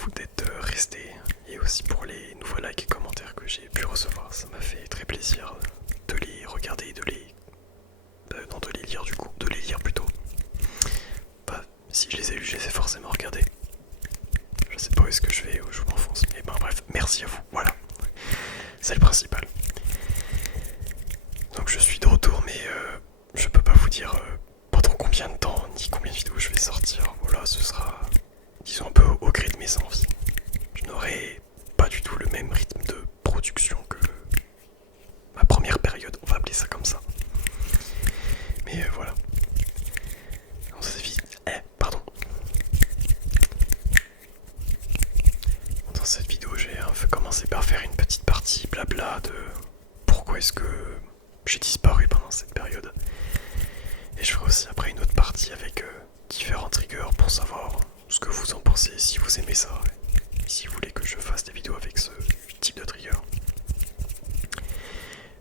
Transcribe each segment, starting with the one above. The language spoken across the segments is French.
vous d'être restés et aussi pour les nouveaux likes et commentaires que j'ai pu recevoir. Ça m'a fait très plaisir de les regarder, non, de les lire du coup, de les lire plutôt. Bah, si je les ai lus, je les ai forcément regardés. Je sais pas où est-ce que je vais, où je m'enfonce, mais ben bref, merci à vous, voilà. C'est le principal. Donc je suis de retour, mais je peux pas vous dire pendant combien de temps, ni combien de vidéos je vais sortir. Voilà, ce sera, disons, un peu au gré de mes envies. Je n'aurai pas du tout le même rythme de production que ma première période, on va appeler ça comme ça. Mais voilà. Dans cette vidéo, pardon. Dans cette vidéo, j'ai commencé par faire une petite partie blabla de pourquoi est-ce que j'ai disparu pendant cette période. Et je ferai aussi après une autre partie avec différents triggers pour savoir ce que vous en pensez, si vous aimez ça, et si vous voulez que je fasse des vidéos avec ce type de trigger.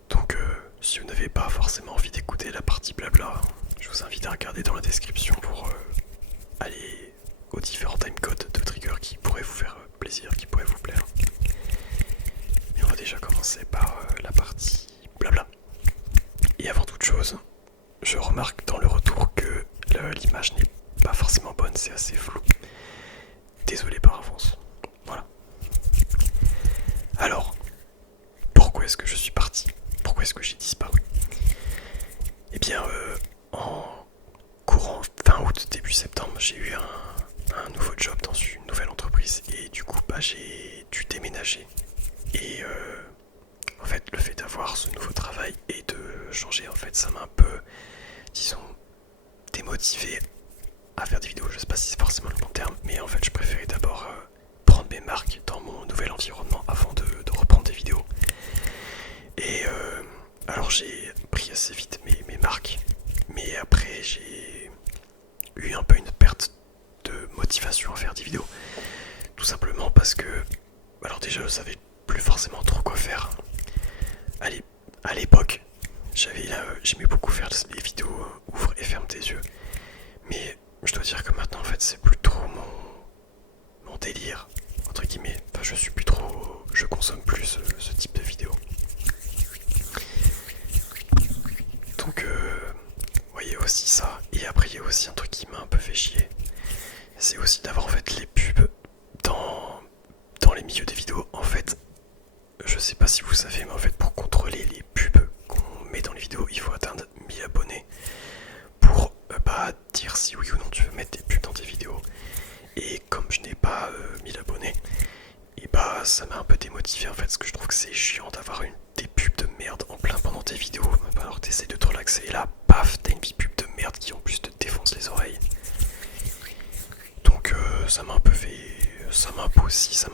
Donc si vous n'avez pas forcément envie d'écouter la partie blabla, je vous invite à regarder dans la description pour aller aux différents timecodes de trigger qui pourraient vous faire plaisir, qui pourraient vous plaire. Mais on va déjà commencer par la partie blabla. Et avant toute chose, je remarque dans le retour que l'image n'est pas forcément bonne, c'est assez flou. Désolé par avance. Voilà. Alors, pourquoi est-ce que je suis parti? Pourquoi est-ce que j'ai disparu? Eh bien, en courant fin août, début septembre, j'ai eu un nouveau job dans une nouvelle entreprise et du coup, bah, j'ai dû déménager. Et en fait, le fait d'avoir ce nouveau travail et de changer, en fait, ça m'a un peu, disons, démotivé à faire des vidéos. Je sais pas si c'est forcément le bon terme, mais en fait, je préférais d'abord prendre mes marques dans mon nouvel environnement avant de reprendre des vidéos. Et alors j'ai pris assez vite mes marques, mais après j'ai eu un peu une perte de motivation à faire des vidéos. Tout simplement parce que, alors déjà je savais plus forcément trop quoi faire. Allez, à l'époque, j'aimais beaucoup faire des vidéos ouvre et ferme tes yeux. Mais je dois dire que maintenant en fait c'est plus trop mon délire, entre guillemets. Enfin je consomme plus ce type de vidéos. Donc voyez aussi ça. Et après il y a aussi un truc qui m'a un peu fait chier. C'est aussi d'avoir en fait les pubs dans les milieux des vidéos. En fait, je sais pas si vous savez, mais en fait pour contrôler les pubs qu'on met dans les vidéos, il faut atteindre 1000 abonnés pour dire si oui ou non tu veux mettre des pubs dans tes vidéos. Et comme je n'ai pas 1000 abonnés, et ça m'a un peu démotivé en fait, parce que je trouve que c'est chiant d'avoir des pubs de merde en plein pendant tes vidéos. Alors t'essaies de te relaxer et là, paf, t'as une pub de merde qui en plus te défonce les oreilles. Donc ça m'a un peu ça m'a un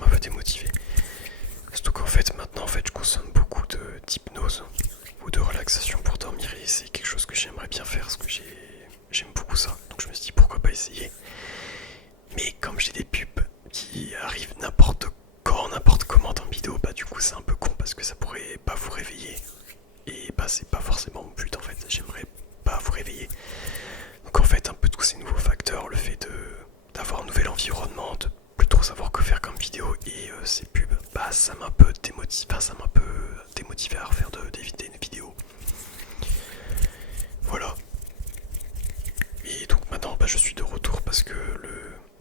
peu démotivé. Surtout qu'en fait maintenant en fait je consomme beaucoup d'hypnose ou de relaxation pour dormir et c'est quelque chose que j'aimerais bien faire parce que j'aime beaucoup ça. Donc je me suis dit pourquoi pas essayer. Mais comme j'ai des pubs qui arrivent n'importe quand, n'importe comment dans une vidéo, du coup c'est un peu con parce que ça pourrait pas vous réveiller. Et c'est pas forcément mon but en fait, j'aimerais pas vous réveiller. Donc en fait un peu tous ces nouveaux facteurs, le fait d'avoir un nouvel environnement, de plus trop savoir que faire comme vidéo et ces pubs, ça m'a un peu démotivé à refaire des vidéos. Voilà. Et donc maintenant je suis de retour parce que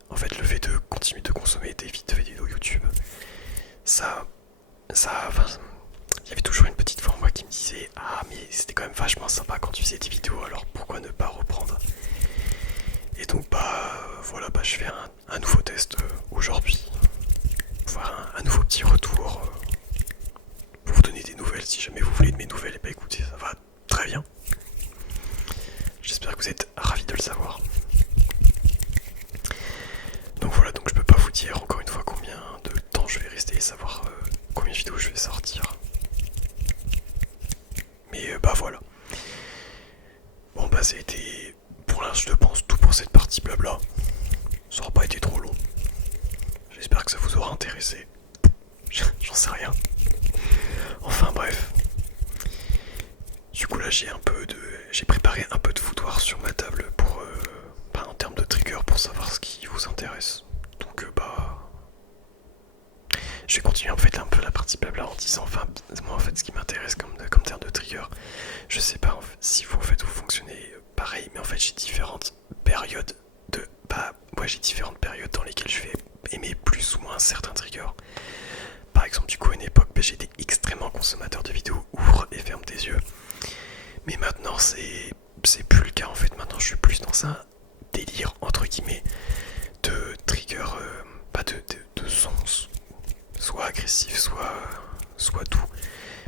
en fait le fait de continuer de consommer des vidéos YouTube, il y avait toujours une petite voix en moi qui me disait ah mais c'était quand même vachement sympa quand tu faisais des vidéos, alors pourquoi ne pas reprendre? Et donc voilà, je fais un nouveau test aujourd'hui, voir un nouveau petit retour pour vous donner des nouvelles. Si jamais vous voulez de mes nouvelles, et écoutez, ça va très bien. J'espère que vous êtes ravis de le savoir. Donc voilà, donc je peux pas vous dire encore une fois combien de temps je vais rester et savoir combien de vidéos je vais sortir. Mais voilà. Bon ça a été pour l'instant je pense tout pour cette partie blabla. Ça aura pas été trop long. J'espère que ça vous aura intéressé. J'en sais rien. Enfin bref. Du coup là j'ai préparé un peu de foutoir sur ma table pour en termes de trigger pour savoir ce qui vous intéresse. Donc je vais continuer en fait un peu la partie blabla en disant, enfin, moi en fait ce qui m'intéresse comme terme de trigger, je sais pas en fait, si vous en fait vous fonctionnez pareil, mais en fait j'ai différentes périodes de, bah, moi j'ai différentes périodes dans lesquelles je vais aimer plus ou moins certains triggers. Par exemple, du coup, à une époque, bah, j'étais extrêmement consommateur de vidéos, ouvre et ferme tes yeux. Mais maintenant, c'est plus le cas en fait. Maintenant, je suis plus dans un délire entre guillemets de trigger, pas de sons, soit agressif, soit doux,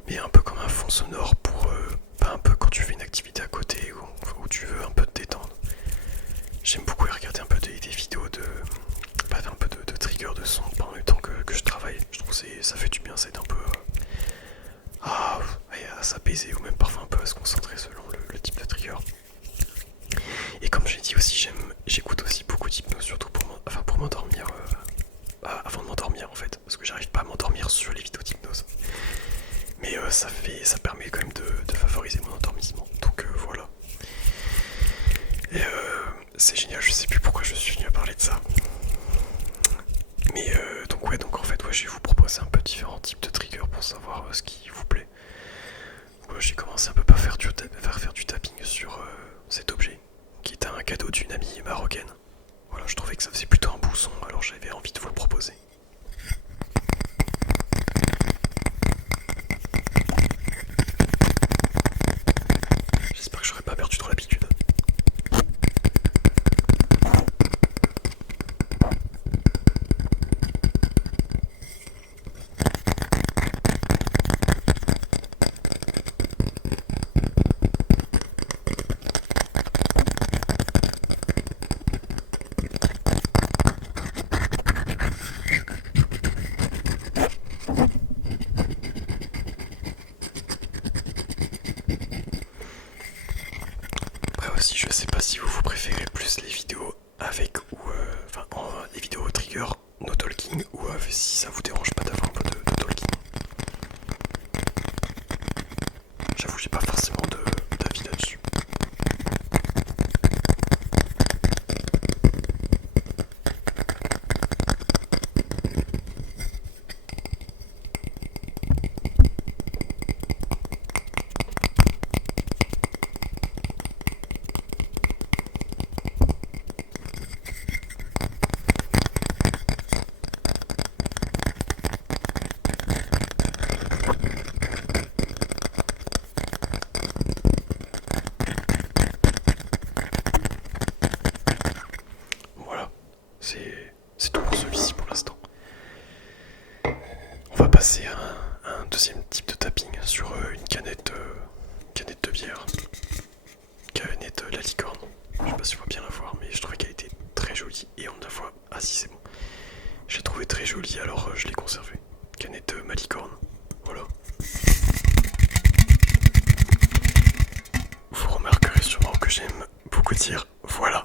mais un peu comme un fond sonore pour, pas un peu quand tu fais une activité à côté où tu veux un peu te détendre. J'aime beaucoup regarder un peu des vidéos de, bah, un peu de trigger de son pendant le temps que je travaille. Je trouve que ça fait du bien, c'est un peu à s'apaiser ou même parfois un peu à se concentrer selon le type de trigger. Et comme j'ai dit aussi, j'écoute aussi beaucoup d'hypnose, surtout pour m'endormir, avant de m'endormir en fait, parce que j'arrive pas à m'endormir sur les vidéos d'hypnose. Mais ça permet quand même de favoriser mon endormissement. Donc voilà. Et c'est génial, je sais plus pourquoi je suis venu à parler de ça. Mais donc en fait, ouais, je vais vous proposer un peu différents types de triggers pour savoir ce qui vous plaît. J'ai commencé un peu par faire du tapping sur cet objet, qui est un cadeau d'une amie marocaine. Voilà, je trouvais que ça faisait plutôt un beau son, alors j'avais envie de vous le proposer. J'espère que j'aurais pas perdu trop l'habitude. Après aussi, je sais pas si vous préférez plus les vidéos avec ou les vidéos trigger no talking ou si ça vous dérange pas d'avoir un peu de talking. J'avoue, j'ai pas forcément d'avis là-dessus. Voilà, c'est tout pour celui-ci pour l'instant. On va passer à un deuxième type de tapping sur une canette de bière. Canette la licorne. Je sais pas si on va bien la voir, mais je trouvais qu'elle était très jolie et on la voit. Ah si, c'est bon. Je l'ai trouvée très jolie, alors je l'ai conservée. Canette malicorne. Voilà. Vous remarquerez sûrement que j'aime beaucoup dire voilà.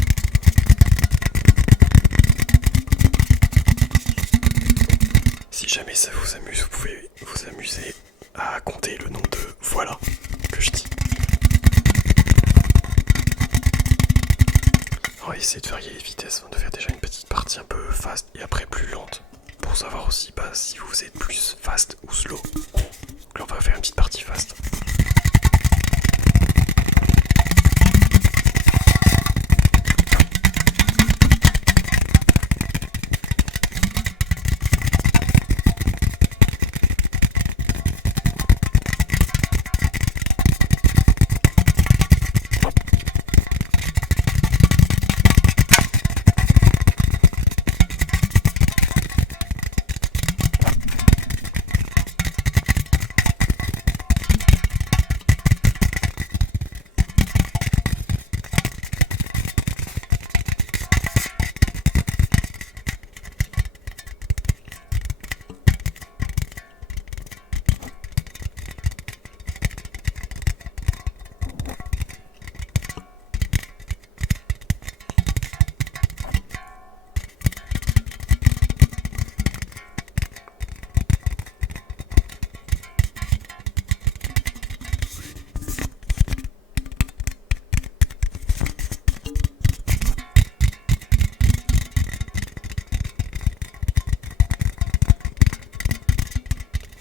Si jamais ça vous amuse, vous pouvez vous amuser à compter le nombre de voilà que je dis. On va essayer de varier les vitesses avant de faire déjà une petite partie un peu fast et après plus lente. Pour savoir aussi si vous êtes plus fast ou slow. Donc là on va faire une petite partie fast.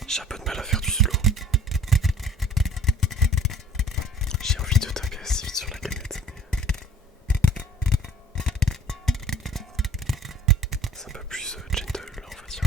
J'ai un peu de mal à faire du slow. J'ai envie de taper assez vite sur la canette, mais c'est un peu plus gentle là, on va dire.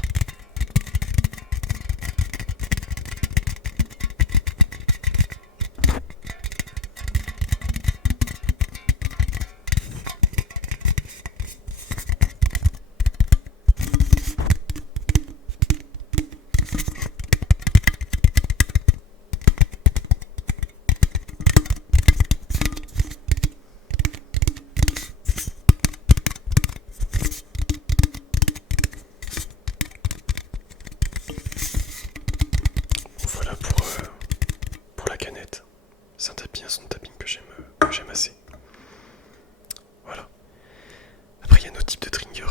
Voilà pour la canette. C'est un son de tapping que j'aime assez. Voilà. Après, il y a un autre type de trigger.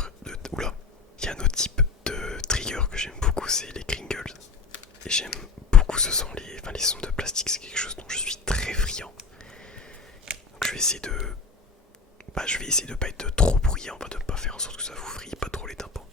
Oula. Il y a un autre type de trigger que j'aime beaucoup, c'est les Kringles. Et j'aime beaucoup ce son, les sons de plastique, c'est quelque chose dont je suis très friand. Donc je vais essayer de. Je vais essayer de pas être trop bruyant, de pas faire en sorte que ça vous vrille pas trop les tympans.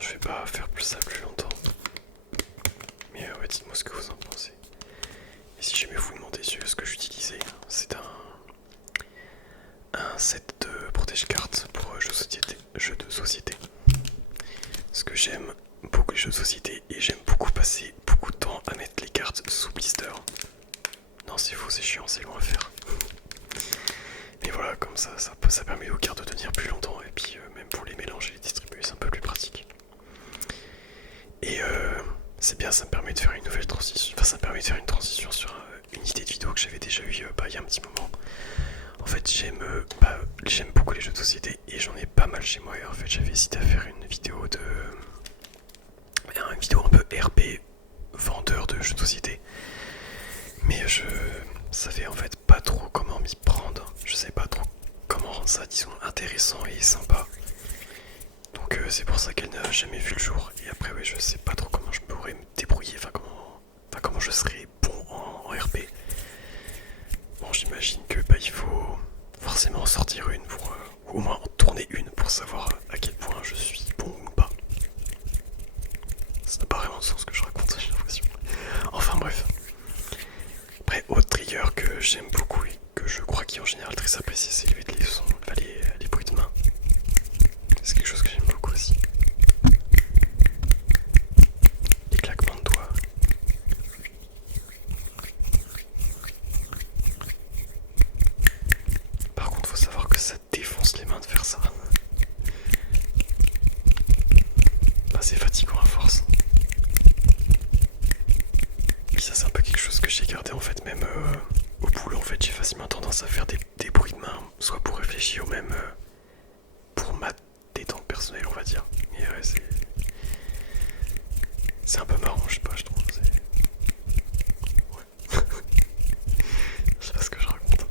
Je vais pas faire plus ça plus longtemps. Mais ouais, dites-moi ce que vous en pensez. Et si jamais vous demandez ce que j'utilisais, c'est un set de protège-cartes pour jeux de société. Parce que j'aime beaucoup les jeux de société et j'aime beaucoup passer beaucoup de temps à mettre les cartes sous blister. Non, c'est faux, c'est chiant, c'est long à faire. Mais voilà, comme ça permet aux cartes de tenir plus longtemps et puis même pour les mélanger et les distribuer, c'est un peu plus pratique. Et c'est bien, ça me permet de faire une nouvelle transition. Enfin, ça me permet de faire une transition sur une idée de vidéo que j'avais déjà eue il y a un petit moment. En fait, j'aime beaucoup les jeux de société et j'en ai pas mal chez moi. Et en fait, j'avais hésité à faire une vidéo un peu RP vendeur de jeux de société. Mais je savais en fait pas trop comment m'y prendre. Je savais pas trop comment rendre ça, disons, intéressant et sympa. Donc c'est pour ça qu'elle n'a jamais vu le jour. Et après, ouais, je sais pas trop comment je pourrais me débrouiller, comment je serais bon en RP. Bon, j'imagine que il faut forcément en sortir une pour, ou au moins en tourner une pour savoir à quel point je suis bon ou pas. Ça n'a pas vraiment de sens ce que je raconte, j'ai l'impression. Enfin bref. Après, autre trigger que j'aime beaucoup et que je crois qui est en général très apprécié, c'est les sons, les bruits de main. C'est quelque chose que j'aime beaucoup aussi. Les claquements de doigts. Par contre, faut savoir que ça défonce les mains de faire ça. C'est fatigant à force. Puis ça, c'est un peu quelque chose que j'ai gardé en fait, même au boulot. En fait, j'ai facilement tendance à faire des bruits de main, soit pour réfléchir ou même pour ma détente personnelle, on va dire. Mais ouais, c'est un peu marrant, je sais pas, je trouve. Ouais. Je sais pas ce que je raconte. En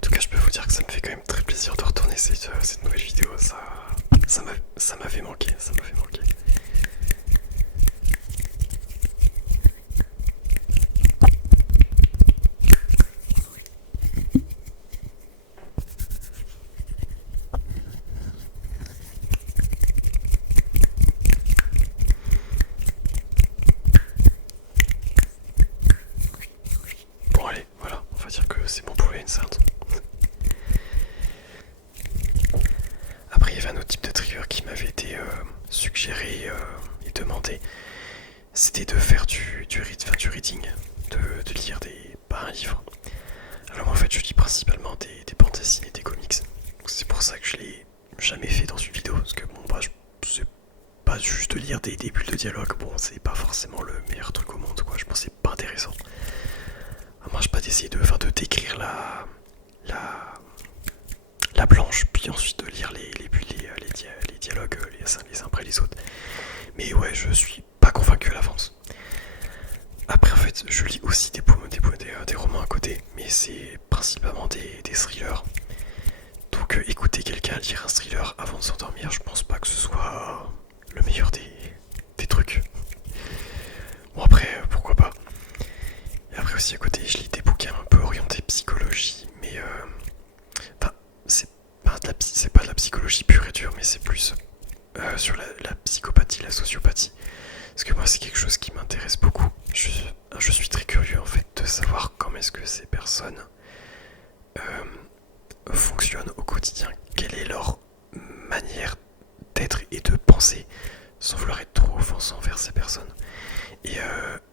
tout cas, je peux vous dire que ça me fait quand même très plaisir plaisir de retourner cette nouvelle vidéo. Ça m'avait manqué, ça m'avait manqué. Bon allez, voilà, on va dire que c'est bon pour les inserts. Après il y avait un autre type de trigger qui m'avait été suggéré et demandé. C'était de faire du reading, de lire pas un livre. Alors moi en fait je lis principalement des bandes dessinées, des comics. C'est pour ça que je l'ai jamais fait dans une vidéo. Parce que bon bah c'est pas juste de lire des bulles de dialogue. Bon c'est pas forcément le meilleur truc au monde quoi. Je pense que c'est pas intéressant. Moi je pas d'essayer de décrire la planche, puis ensuite de lire les dialogues les uns après les autres. Mais ouais, je suis pas convaincu à l'avance. Après, en fait, je lis aussi des romans à côté, mais c'est principalement des thrillers. Donc, écouter quelqu'un lire un thriller avant de s'endormir, je pense pas que ce soit le meilleur des trucs. Bon, après, pourquoi pas. Et après, aussi à côté, je lis des bouquins un peu orientés psychologie, mais c'est pas de la psychologie pure et dure, mais c'est plus sur la psychopathie, la sociopathie. Parce que moi, c'est quelque chose qui m'intéresse beaucoup. Je suis très curieux en fait de savoir comment est-ce que ces personnes fonctionnent au quotidien. Quelle est leur manière d'être et de penser, sans vouloir être trop offensant envers ces personnes. Et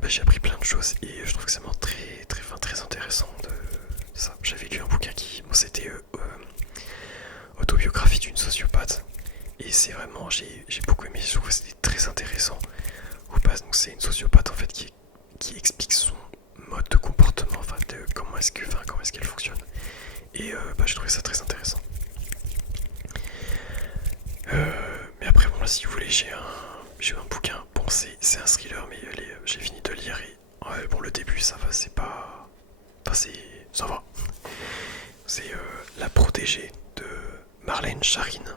j'ai appris plein de choses et je trouve que c'est vraiment très intéressant de ça. J'avais lu un bouquin c'était autobiographie d'une sociopathe. Et c'est vraiment, j'ai beaucoup aimé, je trouve que c'était très intéressant. Donc c'est une sociopathe en fait qui explique son mode de comportement, enfin de comment est-ce qu'elle fonctionne. Et j'ai trouvé ça très intéressant. Mais après bon là si vous voulez j'ai un bouquin, bon c'est un thriller mais j'ai fini de lire et bon le début ça va, c'est pas... Enfin ça va. C'est La Protégée de Marlène Charine.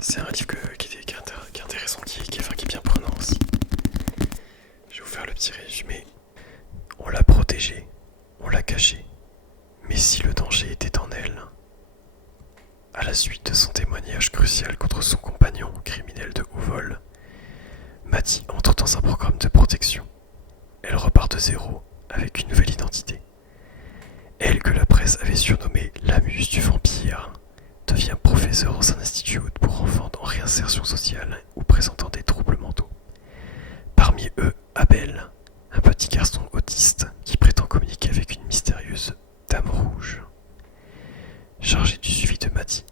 C'est un livre qui est intéressant, qui est bien prenant aussi. Je vais vous faire le petit résumé. On l'a protégée, on l'a cachée. Mais si le danger était en elle, à la suite de son témoignage crucial contre son compagnon, criminel de haut vol, Maddie entre dans un programme de protection. Elle repart de zéro avec une nouvelle identité. Elle que la presse avait surnommée la muse du vampire devient professeur dans un institut pour enfants en réinsertion sociale ou présentant des troubles mentaux. Parmi eux, Abel, un petit garçon autiste qui prétend communiquer avec une mystérieuse dame rouge. Chargé du suivi de Maddie,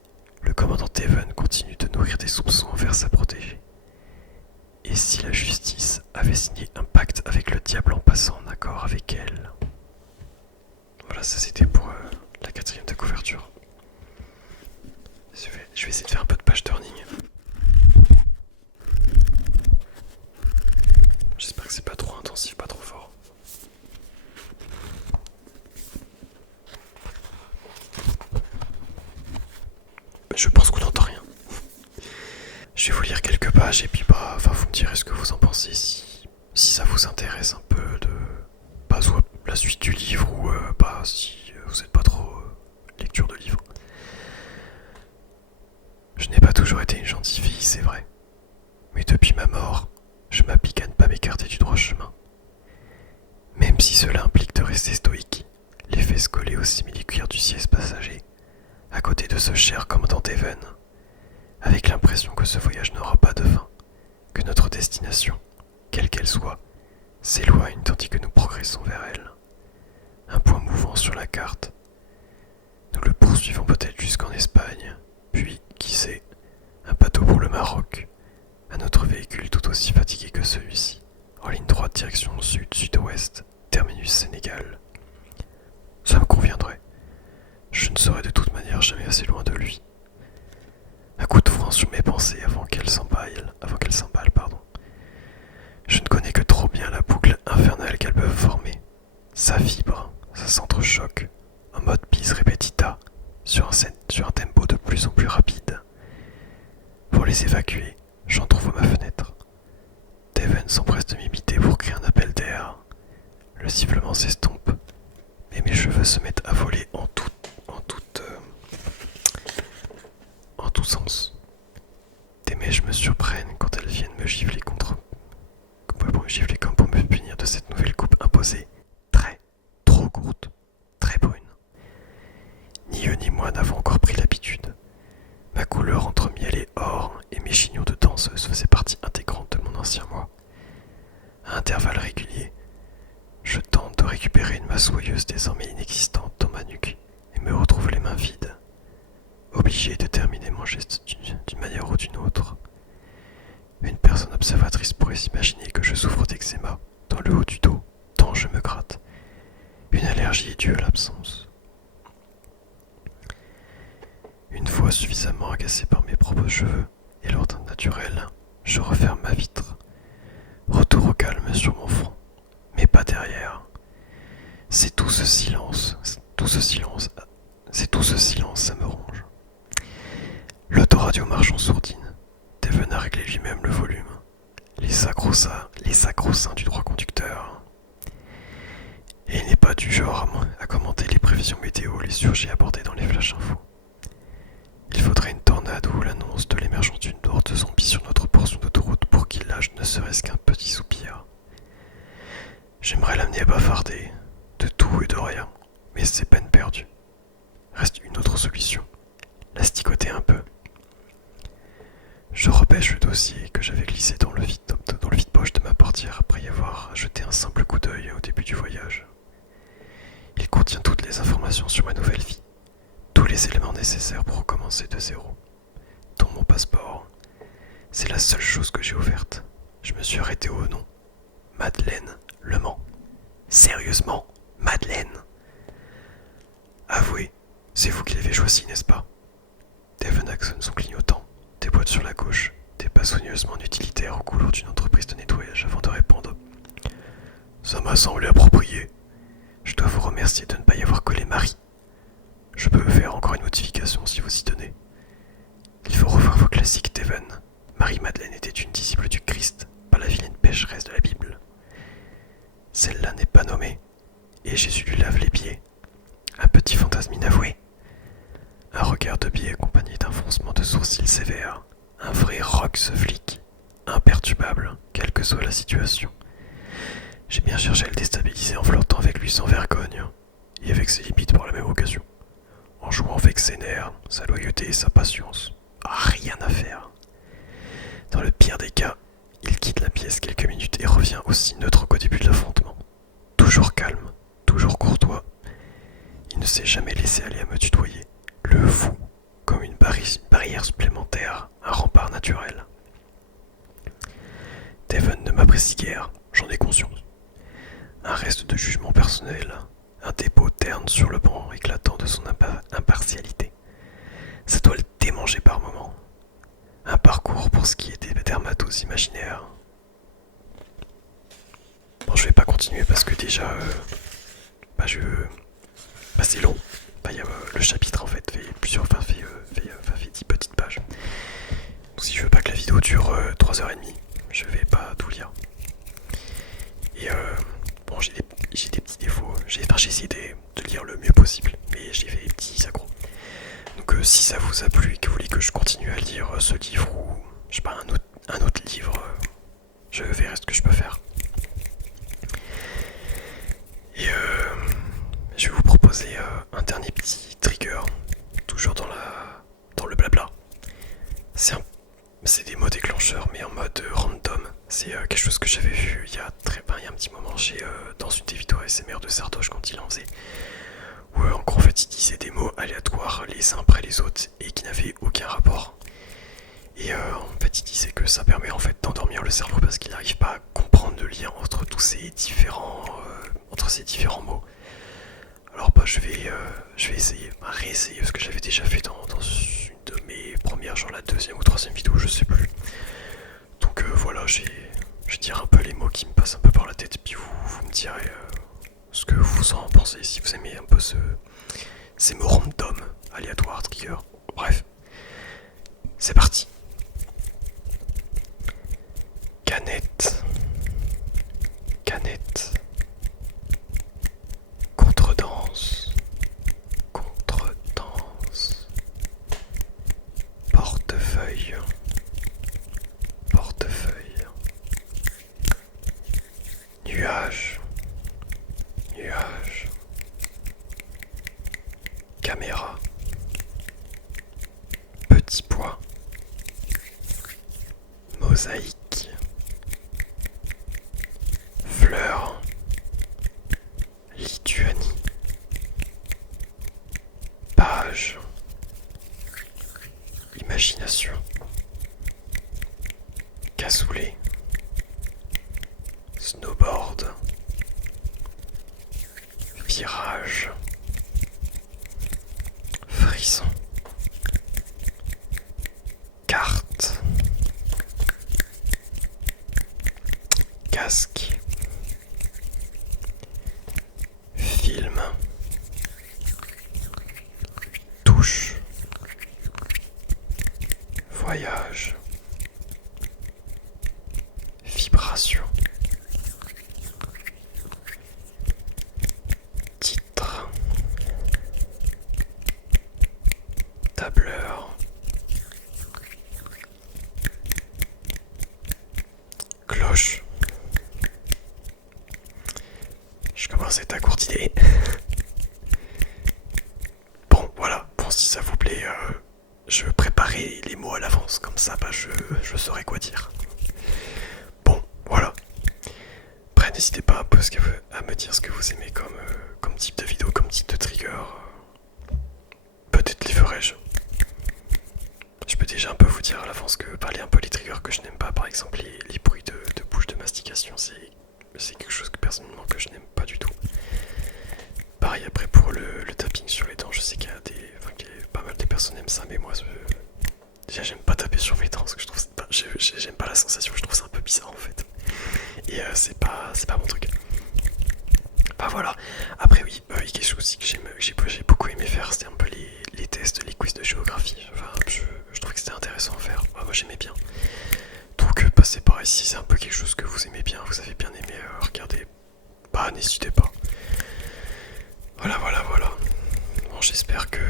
le commandant Evan continue de nourrir des soupçons envers sa protégée. Et si la justice avait signé un pacte avec le diable en passant en accord avec elle? Voilà, ça c'était pour la 4e de couverture. Je vais essayer de faire un peu de page turning. J'espère que c'est pas trop intensif, pas trop fort. Je pense qu'on n'entend rien. Je vais vous lire quelques pages et puis vous me direz ce que vous en pensez si ça vous intéresse un peu de soit la suite du livre ou si vous n'êtes pas trop lecture de livre. Je n'ai pas toujours été une gentille fille, c'est vrai. Mais depuis ma mort, je m'applique à ne pas m'écarter du droit chemin. Même si cela implique de rester stoïque, les fesses collées aux simili-cuirs du siège passager, à côté de ce cher commandant Evan, avec l'impression que ce voyage n'aura pas de fin, que notre destination, quelle qu'elle soit, s'éloigne tandis que nous progressons vers elle. Un point mouvant sur la carte. Nous le poursuivons peut-être jusqu'en Espagne, puis, qui sait, un bateau pour le Maroc, un autre véhicule tout aussi fatigué que celui-ci, en ligne droite direction sud-sud-ouest, terminus Sénégal. Ça me conviendrait. Je ne serai de toute manière jamais assez loin de lui. Un coup de frein sur mes pensées avant qu'elles s'emballent, pardon. Je ne connais que trop bien la boucle infernale qu'elles peuvent former. Ça vibre, ça s'entrechoque, en mode bis repetita, sur un tempo de plus en plus rapide. Pour les évacuer, j'entr'ouvre ma fenêtre. Devon s'empresse de m'imiter pour créer un appel d'air. Le sifflement s'estompe, mais mes cheveux se mettent à voler en tout sens. Des mèches me surprennent quand elles viennent me gifler comme pour me punir de cette nouvelle coupe imposée, trop courte, très brune. Ni eux ni moi n'avons encore pris l'habitude. Ma couleur entre miel et or et mes chignons de danseuse faisaient partie intégrante de mon ancien moi. À intervalles réguliers, je tente de récupérer une masse soyeuse désormais inexistante dans ma nuque et me retrouve les mains vides, obligé de terminer mon geste d'une manière ou d'une autre. Une personne observatrice pourrait s'imaginer que je souffre d'eczéma dans le haut du dos, tant je me gratte. Une allergie est due à l'absence. Une fois suffisamment agacé par mes propres cheveux et leur teinte naturelle, je referme ma vitre. Retour au calme sur mon front, mais pas derrière. C'est tout ce silence, ça me ronge. L'autoradio marche en sourdine. Devon a réglé lui-même le volume. Les sacro-saints du droit conducteur. Et il n'est pas du genre à commenter les prévisions météo, les sujets abordés dans les flash infos. Il faudrait une tornade ou l'annonce de l'émergence d'une horde de zombies sur notre portion d'autoroute pour qu'il lâche ne serait-ce qu'un petit soupir. J'aimerais l'amener à bavarder, de tout et de rien, mais c'est peine perdue. Reste une autre solution, l'asticoter un peu. Je repêche le dossier que j'avais glissé dans le vide-poche de ma portière après y avoir jeté un simple coup d'œil au début du voyage. Il contient toutes les informations sur ma nouvelle vie, tous les éléments nécessaires pour recommencer de zéro, dont mon passeport. C'est la seule chose que j'ai ouverte. Je me suis arrêté au nom. Madeleine Le Mans. Sérieusement, Madeleine. Avouez, c'est vous qui l'avez choisi, n'est-ce pas? Devon actionne son clignotant, déboîte sur la gauche, des pas soigneusement utilitaires aux couleurs d'une entreprise de nettoyage avant de répondre. Ça m'a semblé approprié. Je dois vous remercier de ne pas y avoir collé Marie. Je peux faire encore une modification si vous y tenez. Il faut revoir vos classiques, Devon. Marie-Madeleine était une disciple du Christ, pas la vilaine pécheresse de la Bible. Celle-là n'est pas nommée, et Jésus lui lave les pieds. Un petit fantasme inavoué. Un regard de biais accompagné d'un froncement de sourcils sévère. Un vrai rock ce flic, imperturbable, quelle que soit la situation. J'ai bien cherché à le déstabiliser en flirtant avec lui sans vergogne, et avec ses limites pour la même occasion. En jouant avec ses nerfs, sa loyauté et sa patience. Rien à faire. Dans le pire des cas, il quitte la pièce quelques minutes et revient aussi neutre qu'au début de l'affrontement. Toujours calme, toujours courtois. Il ne s'est jamais laissé aller à me tutoyer. Le vous, comme une barrière supplémentaire, un rempart naturel. Devon ne m'apprécie guère, j'en ai conscience. Un reste de jugement personnel, un dépôt terne sur le banc éclatant de son impartialité. Ça doit le démanger par moments. Un parcours pour ce qui est des dermatoses imaginaires. Bon, je vais pas continuer parce que déjà, c'est long. Le chapitre en fait fait 10 petites pages. Donc si je veux pas que la vidéo dure 3h30, je vais pas tout lire. Et bon, j'ai des petits défauts. J'ai essayé de lire le mieux possible, mais j'ai fait des petits accros. Donc si ça vous a plu et que vous voulez que je continue à lire ce livre ou je sais pas un autre livre, je verrai ce que je peux faire. Et je vais vous proposer un dernier petit trigger, toujours dans le blabla. C'est des mots déclencheurs mais en mode random. C'est quelque chose que j'avais vu il y a un petit moment dans une des vidéos ASMR de Sardoche quand il en faisait. Où en gros en fait il disait des mots aléatoires les uns après les autres et qui n'avaient aucun rapport. Et en fait il disait que ça permet en fait d'endormir le cerveau parce qu'il n'arrive pas à comprendre le lien entre tous ces différents mots. Alors je vais réessayer ce que j'avais déjà fait dans une de mes premières, genre la deuxième ou troisième vidéo, je sais plus. Donc voilà, je vais dire un peu les mots qui me passent un peu par la tête, puis vous me direz ce que vous en pensez, si vous aimez un peu ces mots random, aléatoires, trigger. Bref, c'est parti. Canette, canette, contredanse, contredanse, portefeuille, portefeuille, nuage, nuage, caméra, petit pois, mosaïque, fleurs, Lituanie, page, imagination, cassoulet, snowboard, virage, frisson, carte, casque, film, touche, voyage, vibration, titre, tableur, cloche. Je commence à être à court d'idées. Bon, voilà. Bon, si ça vous plaît, je préparais les mots à l'avance. Comme ça, bah, je saurais quoi dire. Bon, voilà. Après, n'hésitez pas à me dire ce que vous aimez comme type de vidéo, comme type de trigger. Peut-être les ferai-je. Je peux déjà un peu vous dire à l'avance que parler un peu les triggers que je n'aime pas, par exemple les bruits de bouche, de mastication, c'est quelque chose que personnellement que je n'aime pas du tout. Pareil après pour le tapping sur les dents, je sais qu'il y a pas mal de personnes aiment ça, mais moi déjà j'aime pas taper sur mes dents parce que je trouve j'aime pas la sensation, je trouve ça un peu bizarre en fait. Et c'est pas mon truc. Bah voilà. Après oui, il y a quelque chose aussi que j'ai beaucoup aimé faire, c'était un peu les tests, les quiz de géographie. Enfin, je trouvais que c'était intéressant à faire. Moi j'aimais bien. Donc bah, c'est pareil, si c'est un peu quelque chose que vous aimez bien, vous avez bien aimé regarder, bah n'hésitez pas. Voilà. Bon, j'espère que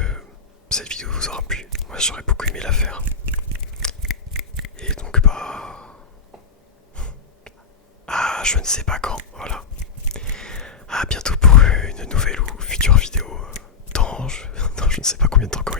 cette vidéo vous aura plu. Moi j'aurais beaucoup aimé la faire. Et donc bah... Ah, je ne sais pas quand, voilà. À bientôt pour une nouvelle ou future vidéo dans je ne sais pas combien de temps encore